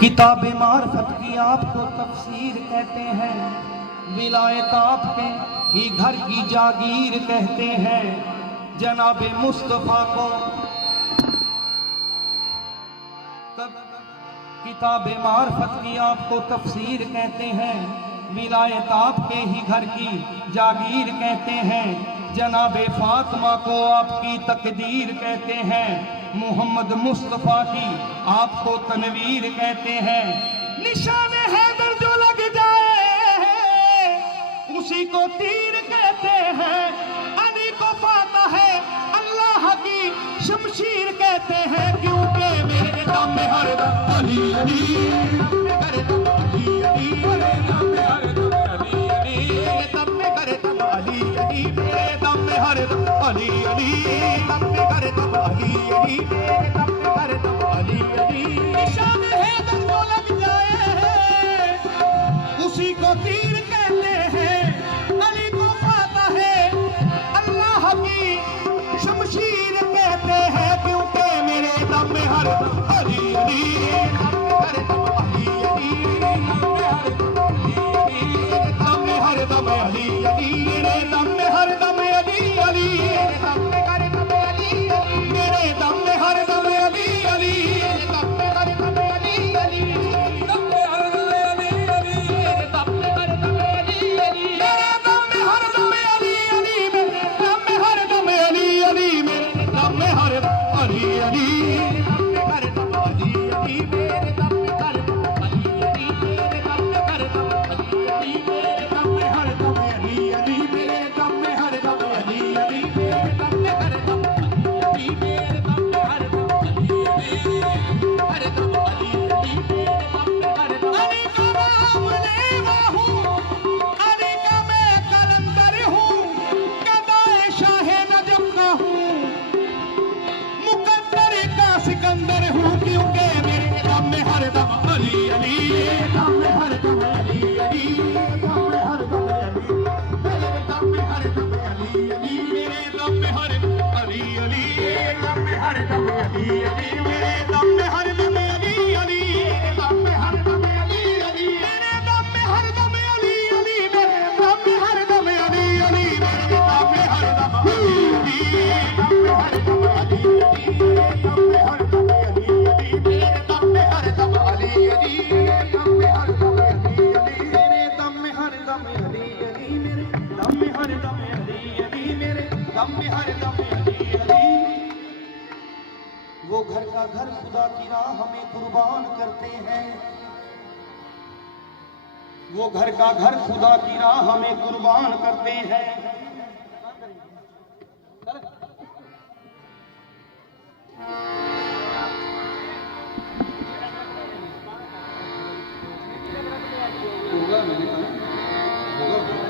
किताब मार्फत की आपको तफसीर कहते हैं, विलायत आपके ही घर की जागीर कहते हैं। जनाब मुस्तफ़ा को किताब मार्फत की आपको तफसीर कहते हैं, विलायत आपके ही घर की जागीर कहते हैं। जनाब फातिमा को आपकी तकदीर कहते हैं, मोहम्मद मुस्तफ़ा की आपको तनवीर कहते हैं। निशान हैदर जो लग जाए उसी को तीर कहते हैं, अली को फाता है अल्लाह की शमशीर कहते हैं। क्योंकि मेरे दम में हर दम अली अली, मेरे दम अली अली, मेरे दम में हर दम अली अली, मेरे दम में हर दम अली अली, मेरे दम में हर दम अली अली, दम में हर दम अली अली, मेरे दम में हर दम अली अली। निशान हैदर जो लग जाए उसी को तीर कहते हैं, अली को फाता है अल्लाह की शमशीर कहते हैं। क्योंकि मेरे दम में हर दम अली अली, दम में हर दम अली अली, दम में हर दम अली अली, मेरे दम में हर दम अली अली, मेरे दम में हर दम अली अली, मेरे दम में हर दम अली अली, दम में हर दम अली अली, मेरे दम में हर दम अली अली, मेरे दम में हर दम अली अली, मेरे दम में हर दम अली अली, मेरे दम में हर दम अली अली, दम में हर दम अली अली, मेरे दम में हर दम अली अली, मेरे दम में हर दम अली अली, मेरे दम में हर दम अली अली, मेरे दम में हर दम अली अली, मेरे दम में हर दम अली अली, मेरे दम में हर दम अली अली, हर दम अली अली, मेरे दम में हर दम अली का नाम लेवा हूँ, अली का मैं कलंदर हूँ, गदाए शाहे नजम का हूँ, मुकद्दर का सिकंदर हूँ। क्योंकि मेरे दम में हर दम अली अली, दम में हर दम अली अली, दम में हर दम अली, मेरे दम में हर दम अली अली, मेरे दम में हर दम अली अली, दम में हर दम अली अली, मेरे दम में हर दम अली अली, दम में हर दम अली अली, मेरे दम में हर दम अली अली, मेरे दम में हर दम अली अली, मेरे दम में हर दम अली अली, दम में हर दम अली अली, दम में हर दम अली अली, मेरे दम में हर दम अली अली, दम में हर दम अली अली, मेरे दम में हर दम अली अली, मेरे दम में हर दम अली अली, मेरे दम में हर दम अली अली। वो घर का घर खुदा की राह हमें कुर्बान करते हैं, वो घर का घर खुदा की राह हमें कुर्बान करते हैं। होगा मैंने कहा होगा।